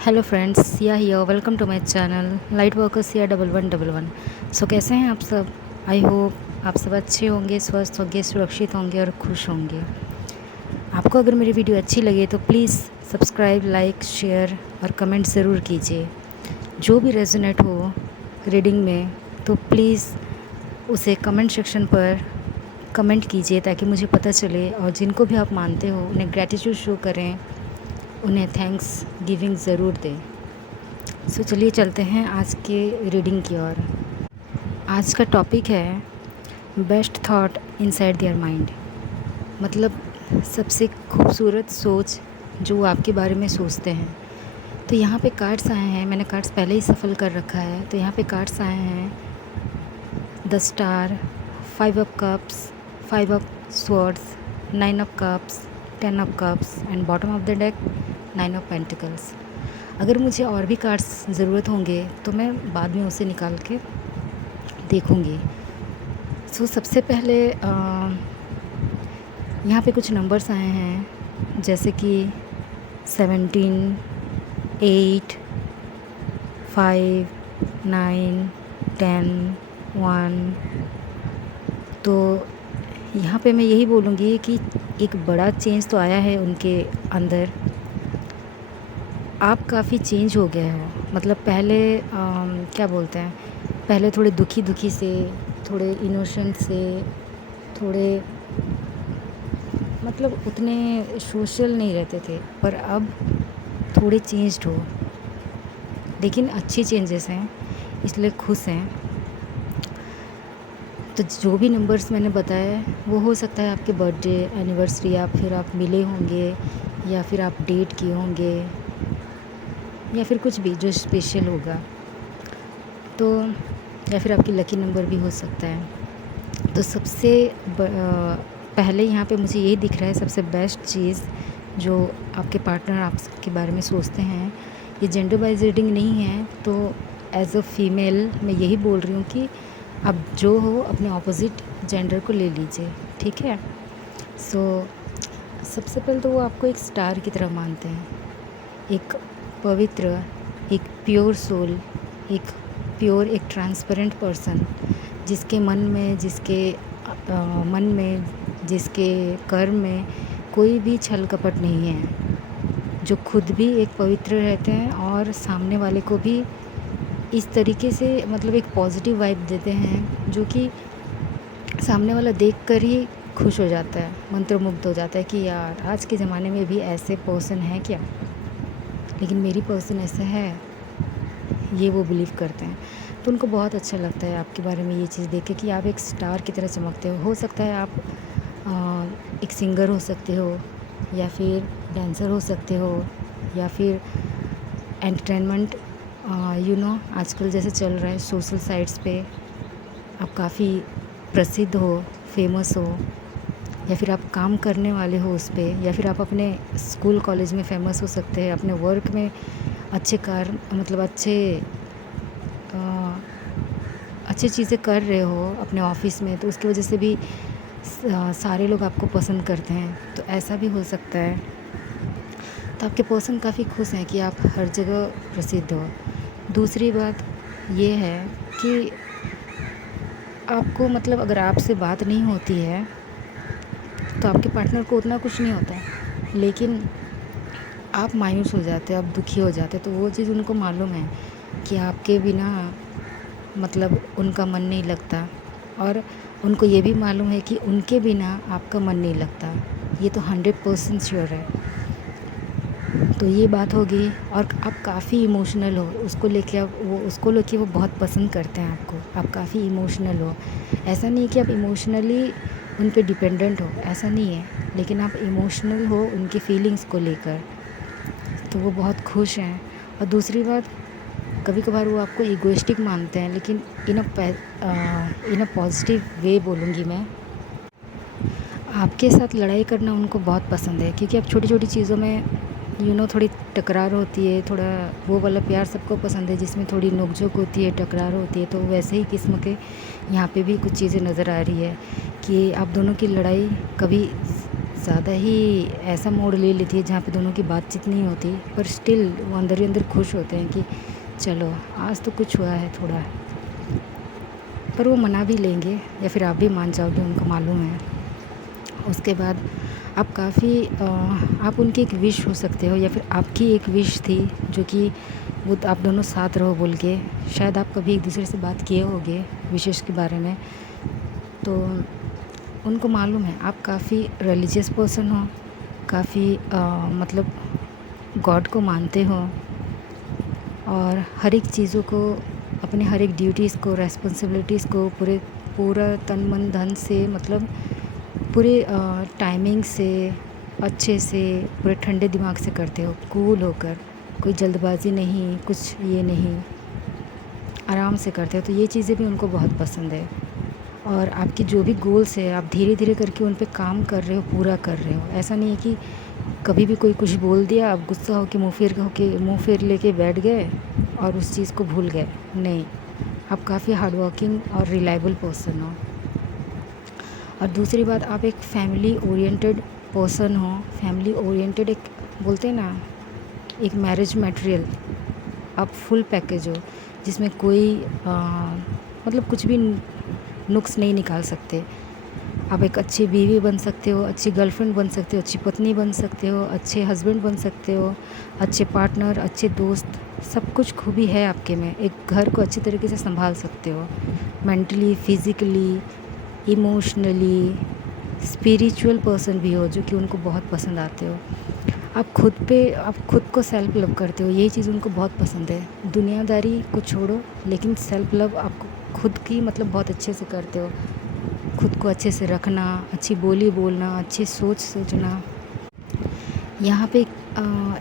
Hello friends, Siya here. Welcome to my channel light worker Siya 1111। So कैसे हैं आप सब? आई होप आप सब अच्छे होंगे, स्वस्थ होंगे, सुरक्षित होंगे और खुश होंगे। आपको अगर मेरी वीडियो अच्छी लगे तो प्लीज़ सब्सक्राइब, लाइक, शेयर और कमेंट ज़रूर कीजिए। जो भी रेजोनेट हो रीडिंग में तो प्लीज़ उसे कमेंट सेक्शन पर कमेंट कीजिए ताकि मुझे पता चले, और जिनको भी आप मानते हो उन्हें ग्रैटिट्यूड शो करें, उन्हें थैंक्स गिविंग ज़रूर दें। सो चलिए चलते हैं आज के रीडिंग की ओर। आज का टॉपिक है best thought inside their mind. मतलब सबसे खूबसूरत सोच जो वो आपके बारे में सोचते हैं। तो यहाँ पे कार्ड्स आए हैं, मैंने कार्ड्स पहले ही सफल कर रखा है। तो यहाँ पे कार्ड्स आए हैं the star, 5 of cups, 5 of swords, 9 of cups, 10 of cups and bottom of the deck 9 of pentacles. अगर मुझे और भी कार्ड्स ज़रूरत होंगे तो मैं बाद में उसे निकाल के देखूँगी। सो सबसे पहले यहाँ पे कुछ नंबर्स आए हैं जैसे कि 17, 8, 5, 9, 10, 1। तो यहाँ पे मैं यही बोलूँगी कि एक बड़ा चेंज तो आया है उनके अंदर। आप काफ़ी चेंज हो गए हो। मतलब पहले क्या बोलते हैं, पहले थोड़े दुखी दुखी से, थोड़े इनोसेंट से, थोड़े मतलब उतने सोशल नहीं रहते थे, पर अब थोड़े चेंज्ड हो, लेकिन अच्छी चेंजेस हैं, इसलिए खुश हैं। तो जो भी नंबर्स मैंने बताया वो हो सकता है आपके बर्थडे, एनिवर्सरी, या फिर आप मिले होंगे, या फिर आप डेट किए होंगे, या फिर कुछ भी जो स्पेशल होगा। तो या फिर आपकी लकी नंबर भी हो सकता है। तो सबसे पहले यहाँ पे मुझे यही दिख रहा है, सबसे बेस्ट चीज़ जो आपके पार्टनर आपके बारे में सोचते हैं। ये जेंडर वाइज रीडिंग नहीं है, तो एज अ फीमेल मैं यही बोल रही हूँ कि आप जो हो अपने ऑपोजिट जेंडर को ले लीजिए, ठीक है। सो सबसे पहले तो वो आपको एक स्टार की तरह मानते हैं, एक पवित्र, एक प्योर सोल, एक ट्रांसपेरेंट पर्सन, जिसके मन में, जिसके कर्म में कोई भी छल कपट नहीं है, जो खुद भी एक पवित्र रहते हैं और सामने वाले को भी इस तरीके से मतलब एक पॉजिटिव वाइब देते हैं, जो कि सामने वाला देखकर ही खुश हो जाता है, मंत्रमुग्ध हो जाता है कि यार आज के ज़माने में भी ऐसे पर्सन है क्या, लेकिन मेरी पर्सन ऐसा है, ये वो बिलीव करते हैं। तो उनको बहुत अच्छा लगता है आपके बारे में ये चीज़ देख के कि आप एक स्टार की तरह चमकते हो सकता है आप एक सिंगर हो सकते हो, या फिर डांसर हो सकते हो, या फिर एंटरटेनमेंट आजकल जैसे चल रहा है सोशल साइट्स पे आप काफ़ी प्रसिद्ध हो, फेमस हो, या फिर आप काम करने वाले हो उस पे, या फिर आप अपने स्कूल कॉलेज में फेमस हो सकते हैं, अपने वर्क में मतलब अच्छे चीज़ें कर रहे हो अपने ऑफिस में, तो उसकी वजह से भी सारे लोग आपको पसंद करते हैं। तो ऐसा भी हो सकता है। तो आपके पर्सन काफ़ी खुश हैं कि आप हर जगह प्रसिद्ध हो। दूसरी बात ये है कि आपको मतलब अगर आपसे बात नहीं होती है तो आपके पार्टनर को उतना कुछ नहीं होता है, लेकिन आप मायूस हो जाते हो, आप दुखी हो जाते हो। तो वो चीज़ उनको मालूम है कि आपके बिना मतलब उनका मन नहीं लगता, और उनको ये भी मालूम है कि उनके बिना आपका मन नहीं लगता। ये तो 100% श्योर है। तो ये बात होगी। और आप काफ़ी इमोशनल हो, उसको लेके वो बहुत पसंद करते हैं आपको। आप काफ़ी इमोशनल हो, ऐसा नहीं है कि आप इमोशनली उन पे डिपेंडेंट हो, ऐसा नहीं है, लेकिन आप इमोशनल हो उनकी फीलिंग्स को लेकर। तो वो बहुत खुश हैं। और दूसरी बात, कभी कभार वो आपको इगोइस्टिक मानते हैं, लेकिन इन अ पॉजिटिव वे बोलूँगी मैं। आपके साथ लड़ाई करना उनको बहुत पसंद है, क्योंकि आप छोटी छोटी चीज़ों में थोड़ी टकरार होती है, थोड़ा वो वाला प्यार सबको पसंद है जिसमें थोड़ी नोक-झोंक होती है, टकरार होती है। तो वैसे ही किस्म के यहाँ पे भी कुछ चीज़ें नज़र आ रही है कि आप दोनों की लड़ाई कभी ज़्यादा ही ऐसा मोड़ ले लेती है जहाँ पे दोनों की बातचीत नहीं होती, पर स्टिल वो अंदर ही अंदर खुश होते हैं कि चलो आज तो कुछ हुआ है थोड़ा। पर वो मना भी लेंगे या फिर आप भी मान जाओगे, उनको मालूम है। उसके बाद आप काफ़ी आप उनकी एक विश हो सकते हो, या फिर आपकी एक विश थी जो कि वो आप दोनों साथ रहो बोल के। शायद आप कभी एक दूसरे से बात किए होंगे विशेष के बारे में, तो उनको मालूम है आप काफ़ी रिलीजियस पर्सन हो, काफ़ी मतलब गॉड को मानते हो, और हर एक चीज़ों को, अपने हर एक ड्यूटीज़ को, रेस्पॉन्सिबिलिटीज़ को पूरा तन मन धन से, मतलब पूरे टाइमिंग से, अच्छे से, पूरे ठंडे दिमाग से करते हो, कूल होकर, कोई जल्दबाजी नहीं, कुछ ये नहीं, आराम से करते हो। तो ये चीज़ें भी उनको बहुत पसंद है। और आपकी जो भी गोल्स है आप धीरे धीरे करके उन पे काम कर रहे हो, पूरा कर रहे हो। ऐसा नहीं है कि कभी भी कोई कुछ बोल दिया आप गुस्सा होकर मुँह फेर लेके बैठ गए और उस चीज़ को भूल गए। नहीं, आप काफ़ी हार्ड वर्किंग और रिलायबल पर्सन हो। और दूसरी बात, आप एक फैमिली ओरिएंटेड पर्सन हो। फैमिली ओरिएंटेड, एक बोलते हैं ना, एक मैरिज मटेरियल, आप फुल पैकेज हो जिसमें कोई मतलब कुछ भी नुक्स नहीं निकाल सकते। आप एक अच्छी बीवी बन सकते हो, अच्छी गर्लफ्रेंड बन सकते हो, अच्छी पत्नी बन सकते हो, अच्छे हस्बैंड बन सकते हो, अच्छे पार्टनर, अच्छे दोस्त, सब कुछ खूबी है आपके में। एक घर को अच्छी तरीके से संभाल सकते हो, mentally, physically, emotionally, spiritual person भी हो, जो कि उनको बहुत पसंद आते हो। आप खुद को सेल्फ लव करते हो, यही चीज़ उनको बहुत पसंद है। दुनियादारी को छोड़ो, लेकिन सेल्फ लव आप खुद की मतलब बहुत अच्छे से करते हो। खुद को अच्छे से रखना, अच्छी बोली बोलना, अच्छी सोच सोचना। यहाँ पे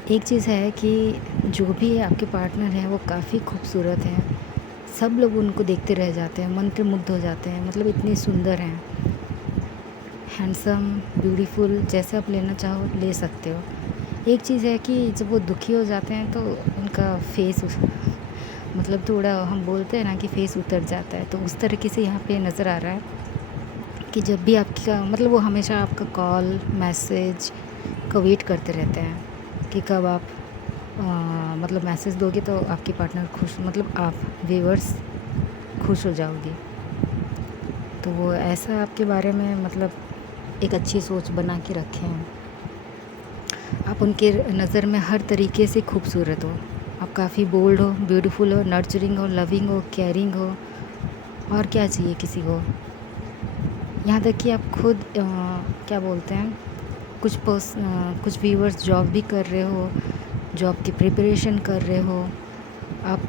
एक चीज़ है कि जो भी है आपके पार्टनर हैं वो काफ़ी खूबसूरत हैं। सब लोग उनको देखते रह जाते हैं, मंत्रमुग्ध हो जाते हैं, मतलब इतने सुंदर हैं, हैंडसम, ब्यूटीफुल, जैसे आप लेना चाहो ले सकते हो। एक चीज़ है कि जब वो दुखी हो जाते हैं तो उनका फेस मतलब थोड़ा, हम बोलते हैं ना कि फेस उतर जाता है, तो उस तरीके से यहाँ पे नज़र आ रहा है कि जब भी आपका मतलब वो हमेशा आपका कॉल मैसेज का वेट करते रहते हैं कि कब आप मतलब मैसेज दोगे तो आपके पार्टनर खुश, मतलब आप व्यूअर्स खुश हो जाओगे। तो वो ऐसा आपके बारे में मतलब एक अच्छी सोच बना के रखे हैं। आप उनके नज़र में हर तरीके से खूबसूरत हो। आप काफ़ी बोल्ड हो, ब्यूटीफुल हो, नर्चरिंग हो, लविंग हो, केयरिंग हो, और क्या चाहिए किसी को। यहाँ तक कि आप खुद क्या बोलते हैं, कुछ व्यूअर्स जॉब भी कर रहे हो, जॉब की प्रिपरेशन कर रहे हो, आप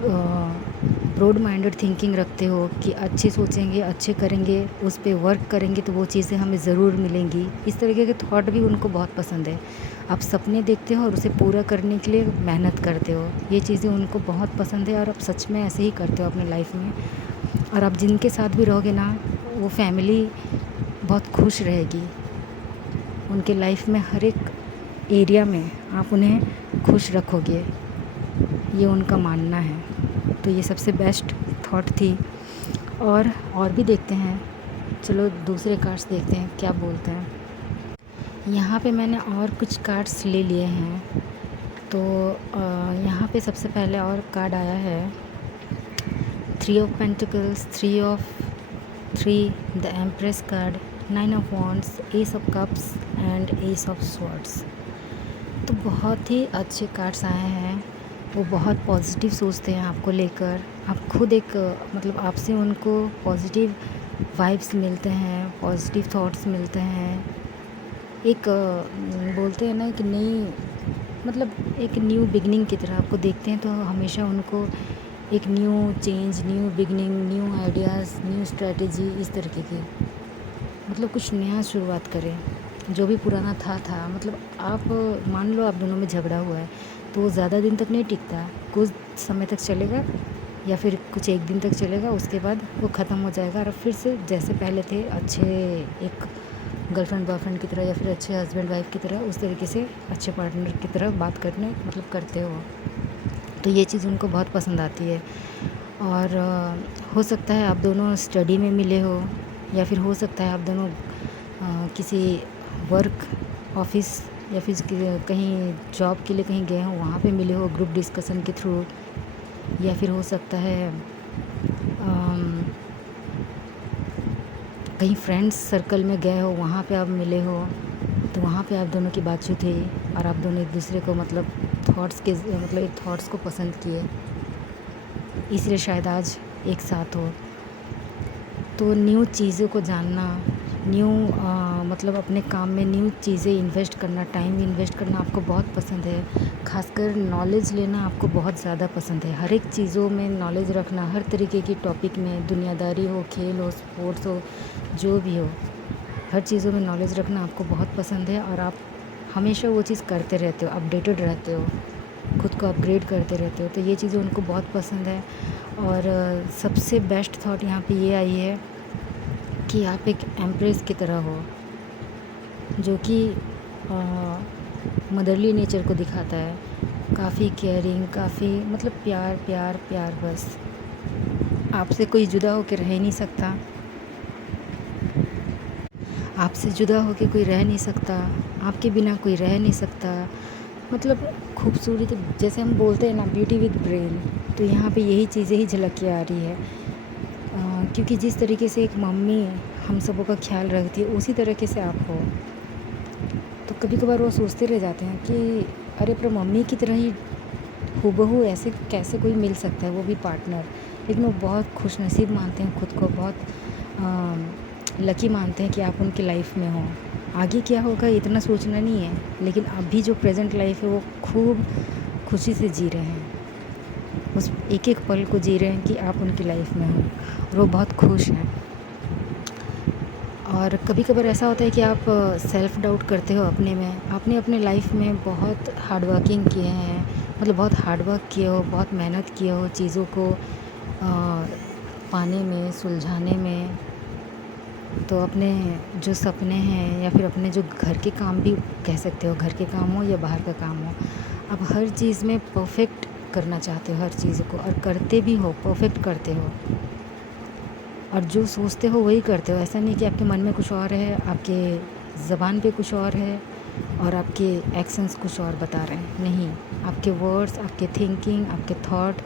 ब्रॉड माइंडेड थिंकिंग रखते हो कि अच्छे सोचेंगे, अच्छे करेंगे, उस पे वर्क करेंगे तो वो चीज़ें हमें ज़रूर मिलेंगी। इस तरीके के थॉट भी उनको बहुत पसंद है। आप सपने देखते हो और उसे पूरा करने के लिए मेहनत करते हो, ये चीज़ें उनको बहुत पसंद है। और आप सच में ऐसे ही करते हो अपनी लाइफ में। और आप जिनके साथ भी रहोगे ना, वो फैमिली बहुत खुश रहेगी। उनके लाइफ में हर एक एरिया में आप उन्हें खुश रखोगे, ये उनका मानना है। तो ये सबसे बेस्ट थॉट थी। और भी देखते हैं, चलो दूसरे कार्ड्स देखते हैं क्या बोलते हैं। यहाँ पे मैंने और कुछ कार्ड्स ले लिए हैं। तो यहाँ पे सबसे पहले और कार्ड आया है 3 of pentacles, 3 the empress card, 9 of wands, S of cups and S of swords. तो बहुत ही अच्छे कार्ड्स आए हैं। वो बहुत पॉजिटिव सोचते हैं आपको लेकर। आप खुद एक मतलब आपसे उनको पॉजिटिव वाइब्स मिलते हैं, पॉजिटिव थॉट्स मिलते हैं। एक बोलते हैं ना कि मतलब एक न्यू बिगनिंग की तरह आपको देखते हैं, तो हमेशा उनको एक new change, new beginning, new ideas, new strategy, इस तरीके की, मतलब कुछ नया शुरुआत करें। जो भी पुराना था मतलब आप मान लो आप दोनों में झगड़ा हुआ है तो वो ज़्यादा दिन तक नहीं टिकता, कुछ समय तक चलेगा या फिर कुछ एक दिन तक चलेगा, उसके बाद वो ख़त्म हो जाएगा और फिर से जैसे पहले थे, अच्छे एक गर्लफ्रेंड बॉयफ्रेंड की तरह या फिर अच्छे हस्बैंड वाइफ की तरह, उस तरीके से अच्छे पार्टनर की तरह बात करने मतलब करते हो। तो ये चीज़ उनको बहुत पसंद आती है। और हो सकता है आप दोनों स्टडी में मिले हो, या फिर हो सकता है आप दोनों किसी वर्क ऑफ़िस या फिर कहीं जॉब के लिए कहीं गए हो, वहाँ पे मिले हो ग्रुप डिस्कशन के थ्रू, या फिर हो सकता है कहीं फ्रेंड्स सर्कल में गए हो, वहाँ पे आप मिले हो, तो वहाँ पे आप दोनों की बातचीत हुई और आप दोनों एक दूसरे को मतलब एक थॉट्स को पसंद किए, इसलिए शायद आज एक साथ हो। तो न्यू चीज़ों को जानना, न्यू मतलब अपने काम में न्यू चीज़ें इन्वेस्ट करना, टाइम इन्वेस्ट करना आपको बहुत पसंद है। खासकर नॉलेज लेना आपको बहुत ज़्यादा पसंद है। हर एक चीज़ों में नॉलेज रखना, हर तरीके की टॉपिक में, दुनियादारी हो, खेल हो, स्पोर्ट्स हो, जो भी हो, हर चीज़ों में नॉलेज रखना आपको बहुत पसंद है और आप हमेशा वो चीज़ करते रहते हो, अपडेटेड रहते हो, खुद को अपग्रेड करते रहते हो। तो ये चीज़ें उनको बहुत पसंद है। और सबसे बेस्ट थॉट यहाँ पे ये आई है कि आप एक एम्प्रेस की तरह हो, जो कि मदरली नेचर को दिखाता है। काफ़ी केयरिंग, काफ़ी मतलब प्यार प्यार प्यार, बस आपसे कोई जुदा होकर रह ही नहीं सकता, आपसे जुदा होकर कोई रह नहीं सकता, आपके बिना कोई रह नहीं सकता। मतलब खूबसूरती, जैसे हम बोलते हैं ना, ब्यूटी विद ब्रेन, तो यहाँ पे यही चीज़ें ही झलक के आ रही है। क्योंकि जिस तरीके से एक मम्मी हम सबों का ख्याल रखती है, उसी तरीके से आप हो। तो कभी कभार वो सोचते रह जाते हैं कि अरे पर मम्मी की तरह ही हूबहू ऐसे कैसे कोई मिल सकता है, वो भी पार्टनर। लेकिन वो बहुत खुशनसीब मानते हैं खुद को, बहुत लकी मानते हैं कि आप उनकी लाइफ में हो। आगे क्या होगा इतना सोचना नहीं है, लेकिन अभी जो प्रेजेंट लाइफ है वो खूब खुशी से जी रहे हैं, उस एक एक पल को जी रहे हैं कि आप उनकी लाइफ में हो, और वो बहुत खुश हैं। और कभी कभार ऐसा होता है कि आप सेल्फ़ डाउट करते हो अपने में। आपने अपने लाइफ में बहुत हार्ड वर्किंग किए हैं, मतलब बहुत हार्ड वर्क किए हो, बहुत मेहनत किए हो चीज़ों को पाने में, सुलझाने में। तो अपने जो सपने हैं या फिर अपने जो घर के काम भी कह सकते हो, घर के काम हो या बाहर का काम हो, आप हर चीज़ में परफेक्ट करना चाहते हो हर चीज़ को, और करते भी हो, परफेक्ट करते हो। और जो सोचते हो वही करते हो। ऐसा नहीं कि आपके मन में कुछ और है, आपके ज़बान पे कुछ और है और आपके एक्शंस कुछ और बता रहे हैं। नहीं, आपके वर्ड्स, आपके थिंकिंग, आपके थॉट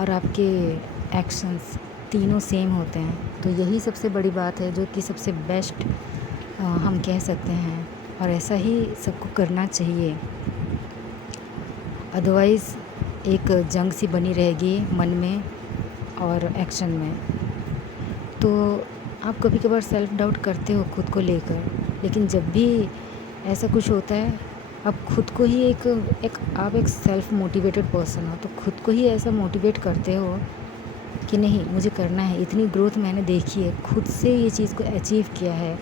और आपके एक्शंस तीनों सेम होते हैं। तो यही सबसे बड़ी बात है, जो कि सबसे बेस्ट हम कह सकते हैं, और ऐसा ही सबको करना चाहिए। अदरवाइज़ एक जंग सी बनी रहेगी मन में और एक्शन में। तो आप कभी कभार सेल्फ़ डाउट करते हो खुद को लेकर, लेकिन जब भी ऐसा कुछ होता है, आप खुद को ही आप एक सेल्फ़ मोटिवेटेड पर्सन हो, तो खुद को ही ऐसा मोटिवेट करते हो कि नहीं, मुझे करना है। इतनी ग्रोथ मैंने देखी है, खुद से ये चीज़ को अचीव किया है,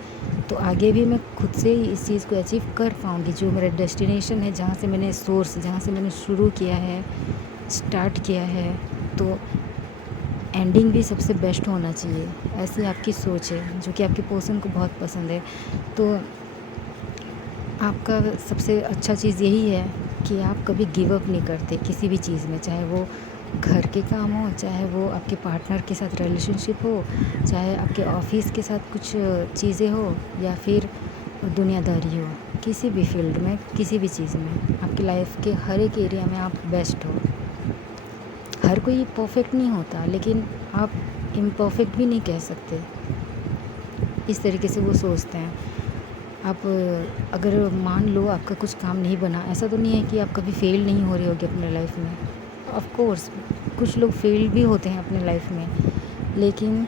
तो आगे भी मैं खुद से ही इस चीज़ को अचीव कर पाऊँगी। जो मेरा डेस्टिनेशन है, जहाँ से मैंने शुरू किया है, स्टार्ट किया है, तो एंडिंग भी सबसे बेस्ट होना चाहिए। ऐसी आपकी सोच है, जो कि आपके पर्सन को बहुत पसंद है। तो आपका सबसे अच्छा चीज़ यही है कि आप कभी गिव अप नहीं करते किसी भी चीज़ में, चाहे वो घर के काम हो, चाहे वो आपके पार्टनर के साथ रिलेशनशिप हो, चाहे आपके ऑफिस के साथ कुछ चीज़ें हो, या फिर दुनियादारी हो। किसी भी फील्ड में, किसी भी चीज़ में, आपकी लाइफ के हर एक एरिया में आप बेस्ट हो। हर कोई परफेक्ट नहीं होता, लेकिन आप इम्परफेक्ट भी नहीं कह सकते। इस तरीके से वो सोचते हैं। आप अगर मान लो आपका कुछ काम नहीं बना, ऐसा तो नहीं है कि आप कभी फेल नहीं हो रहे होगे अपने लाइफ में। ऑफ कोर्स कुछ लोग फेल भी होते हैं अपने लाइफ में, लेकिन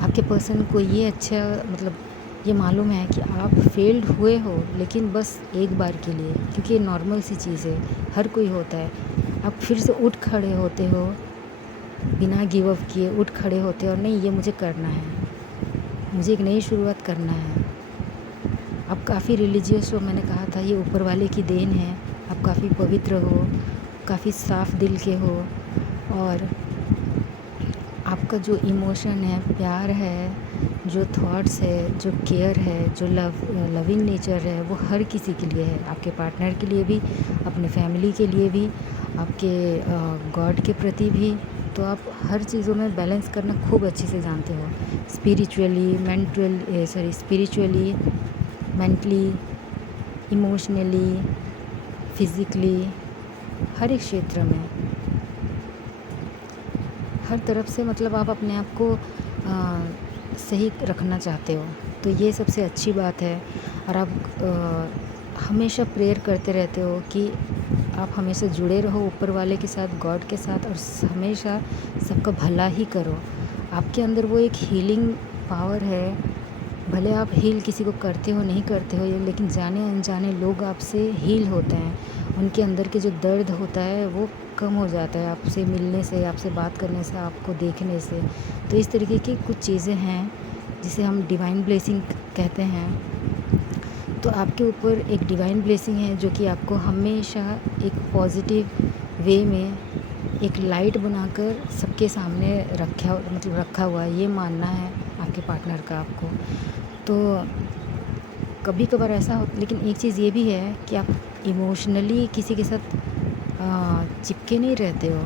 आपके पर्सन को ये अच्छा मतलब ये मालूम है कि आप फेल्ड हुए हो, लेकिन बस एक बार के लिए, क्योंकि ये नॉर्मल सी चीज़ है, हर कोई होता है। आप फिर से उठ खड़े होते हो, बिना गिव अप किए उठ खड़े होते हो, और नहीं, ये मुझे करना है, मुझे एक नई शुरुआत करना है। आप काफ़ी रिलीजियस हो, मैंने कहा था, ये ऊपर वाले की देन है। आप काफ़ी पवित्र हो, काफ़ी साफ दिल के हो, और आपका जो इमोशन है, प्यार है, जो थॉट्स है, जो केयर है, जो लविंग नेचर है, वो हर किसी के लिए है। आपके पार्टनर के लिए भी, अपने फैमिली के लिए भी, आपके गॉड के प्रति भी। तो आप हर चीज़ों में बैलेंस करना खूब अच्छे से जानते हो, स्पिरिचुअली, मेंटली, इमोशनली, फिज़िकली, हर एक क्षेत्र में, हर तरफ से मतलब आप अपने आप को सही रखना चाहते हो, तो ये सबसे अच्छी बात है। और आप हमेशा प्रेयर करते रहते हो कि आप हमेशा जुड़े रहो ऊपर वाले के साथ, गॉड के साथ, और हमेशा सबका भला ही करो। आपके अंदर वो एक हीलिंग पावर है। भले आप हील किसी को करते हो नहीं करते हो, लेकिन जाने अनजाने लोग आपसे हील होते हैं। उनके अंदर के जो दर्द होता है वो कम हो जाता है आपसे मिलने से, आपसे बात करने से, आपको देखने से। तो इस तरीके की कुछ चीज़ें हैं जिसे हम डिवाइन ब्लेसिंग कहते हैं। तो आपके ऊपर एक डिवाइन ब्लेसिंग है जो कि आपको हमेशा एक पॉजिटिव वे में एक लाइट बनाकर सबके सामने रखा हुआ है, ये मानना है आपके पार्टनर का आपको। तो कभी कभार ऐसा हो, लेकिन एक चीज़ ये भी है कि आप इमोशनली किसी के साथ चिपके नहीं रहते हो।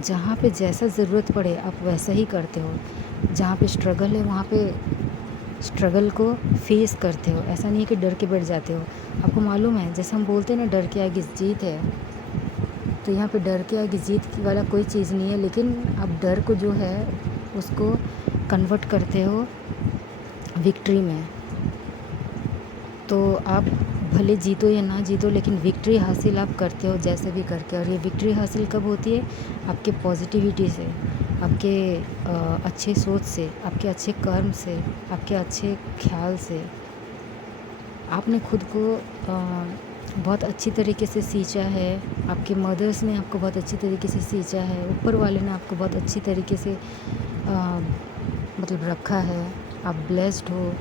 जहाँ पे जैसा ज़रूरत पड़े आप वैसा ही करते हो। जहाँ पे स्ट्रगल है वहाँ पे स्ट्रगल को फेस करते हो। ऐसा नहीं है कि डर के बैठ जाते हो। आपको मालूम है, जैसे हम बोलते हैं ना, डर के आगे जीत है, तो यहाँ पे डर के आगे जीत वाला कोई चीज़ नहीं है। लेकिन आप डर को जो है उसको कन्वर्ट करते हो विक्ट्री में। तो आप भले जीतो या ना जीतो, लेकिन विक्ट्री हासिल आप करते हो जैसे भी करके। और ये विक्ट्री हासिल कब होती है? आपके पॉजिटिविटी से, आपके अच्छे सोच से, आपके अच्छे कर्म से, आपके अच्छे ख्याल से। आपने खुद को बहुत अच्छी तरीके से सींचा है, आपके मदर्स ने आपको बहुत अच्छी तरीके से सींचा है, ऊपर वाले ने आपको बहुत अच्छी तरीके से मतलब रखा है। आप ब्लेस्ड हो,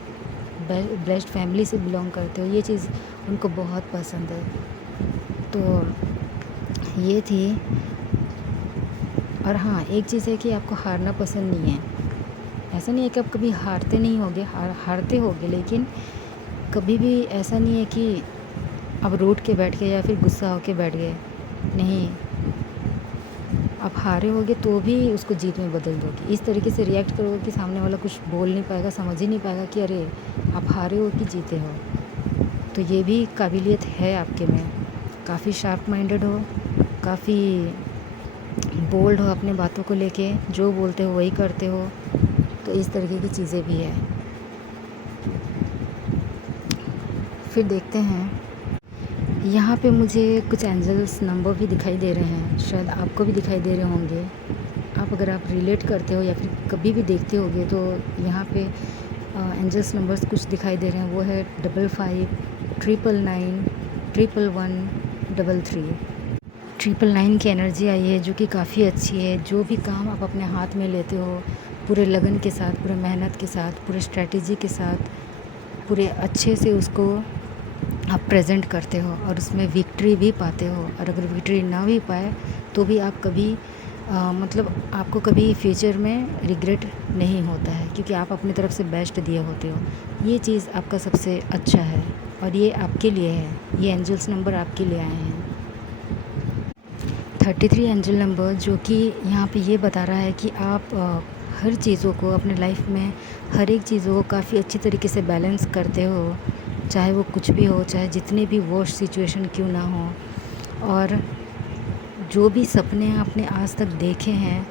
ब्लेस्ड फैमिली से बिलोंग करते हो, ये चीज़ उनको बहुत पसंद है। तो ये थी। और हाँ, एक चीज़ है कि आपको हारना पसंद नहीं है। ऐसा नहीं है कि आप कभी हारते नहीं होगे, हारते होगे, लेकिन कभी भी ऐसा नहीं है कि आप रूठ के बैठ गए या फिर गुस्सा होके बैठ गए। नहीं, आप हारे होगे तो भी उसको जीत में बदल दोगे। इस तरीके से रिएक्ट करोगे कि सामने वाला कुछ बोल नहीं पाएगा, समझ ही नहीं पाएगा कि अरे आप हारे हो कि जीते हो। तो ये भी काबिलियत है आपके में। काफ़ी शार्प माइंडेड हो, काफ़ी बोल्ड हो अपने बातों को लेके, जो बोलते हो वही करते हो। तो इस तरीके की चीज़ें भी है। फिर देखते हैं, यहाँ पे मुझे कुछ एंजल्स नंबर भी दिखाई दे रहे हैं, शायद आपको भी दिखाई दे रहे होंगे। आप अगर आप रिलेट करते हो या फिर कभी भी देखते होगे तो यहाँ पे एंजल्स नंबर्स कुछ दिखाई दे रहे हैं। वो है 55, 999, 11, 33। 999 की एनर्जी आई है जो कि काफ़ी अच्छी है। जो भी काम आप अपने हाथ में लेते हो पूरे लगन के साथ, पूरे मेहनत के साथ, पूरे स्ट्रेटजी के साथ, पूरे अच्छे से उसको आप प्रेजेंट करते हो और उसमें विक्ट्री भी पाते हो। और अगर विक्ट्री ना भी पाए तो भी आप कभी मतलब आपको कभी फ्यूचर में रिग्रेट नहीं होता है, क्योंकि आप अपनी तरफ से बेस्ट दिए होते हो। ये चीज़ आपका सबसे अच्छा है और ये आपके लिए है। ये एंजल्स नंबर आपके लिए आए हैं। 33 एंजल नंबर जो कि यहाँ पे ये बता रहा है कि आप हर चीज़ों को अपने लाइफ में, हर एक चीज़ों को काफ़ी अच्छी तरीके से बैलेंस करते हो, चाहे वो कुछ भी हो, चाहे जितने भी वर्स्ट सिचुएशन क्यों ना हो। और जो भी सपने आपने आज तक देखे हैं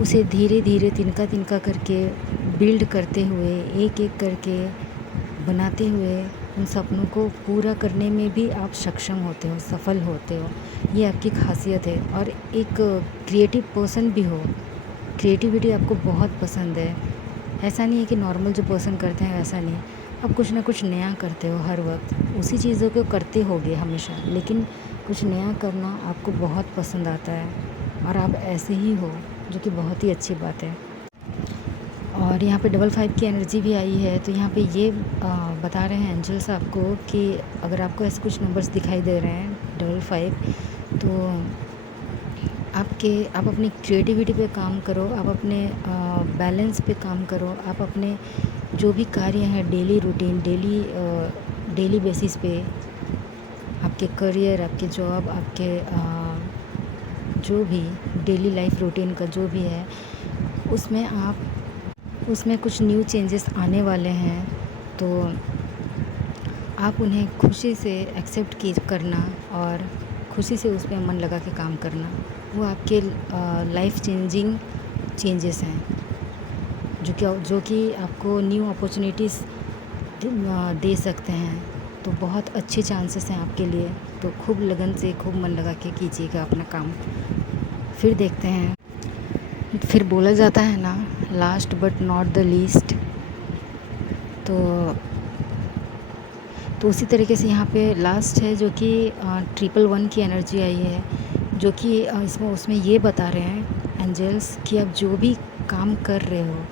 उसे धीरे धीरे तिनका तिनका करके बिल्ड करते हुए, एक एक करके बनाते हुए उन सपनों को पूरा करने में भी आप सक्षम होते हो, सफल होते हो। ये आपकी खासियत है। और एक क्रिएटिव पर्सन भी हो, क्रिएटिविटी आपको बहुत पसंद है। ऐसा नहीं है कि नॉर्मल जो पर्सन करते हैं वैसा नहीं, आप कुछ ना कुछ नया करते हो हर वक्त। उसी चीज़ों को करते होगे हमेशा, लेकिन कुछ नया करना आपको बहुत पसंद आता है और आप ऐसे ही हो, जो कि बहुत ही अच्छी बात है। और यहाँ पे 55 की एनर्जी भी आई है। तो यहाँ पे ये बता रहे हैं एंजल्स आपको कि अगर आपको ऐसे कुछ नंबर्स दिखाई दे रहे हैं 55, तो आप अपनी क्रिएटिविटी पे काम करो, आप अपने बैलेंस पे काम करो, आप अपने जो भी कार्य हैं डेली रूटीन, डेली बेसिस पे, आपके करियर, आपके जॉब, आपके जो भी डेली लाइफ रूटीन का जो भी है, उसमें कुछ न्यू चेंजेस आने वाले हैं। तो आप उन्हें खुशी से एक्सेप्ट की करना और खुशी से उस पे मन लगा के काम करना, वो आपके लाइफ चेंजिंग चेंजेस हैं, जो कि आपको न्यू अपॉर्चुनिटीज़ दे सकते हैं। तो बहुत अच्छे चांसेस हैं आपके लिए, तो खूब लगन से खूब मन लगा के कीजिएगा अपना काम। फिर देखते हैं, फिर बोला जाता है ना, last but not the least. तो उसी तरीके से यहाँ पे लास्ट है, जो कि 111 की एनर्जी आई है, जो कि इसमें उसमें ये बता रहे हैं एंजल्स कि आप जो भी काम कर रहे हो,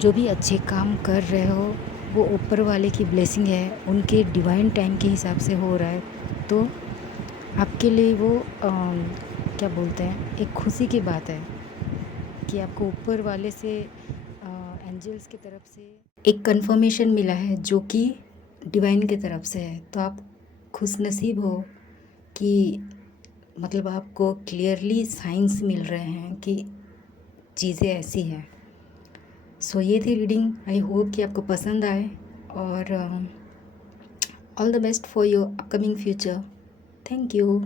जो भी अच्छे काम कर रहे हो, वो ऊपर वाले की ब्लेसिंग है, उनके डिवाइन टाइम के हिसाब से हो रहा है। तो आपके लिए वो क्या बोलते हैं, एक खुशी की बात है कि आपको ऊपर वाले से एंजल्स की तरफ से एक कंफर्मेशन मिला है, जो कि डिवाइन की तरफ से है। तो आप खुशनसीब हो कि मतलब आपको क्लियरली साइंस मिल रहे हैं कि चीज़ें ऐसी हैं। सो ये थी रीडिंग, आई होप कि आपको पसंद आए, और all the best for your upcoming future. Thank you.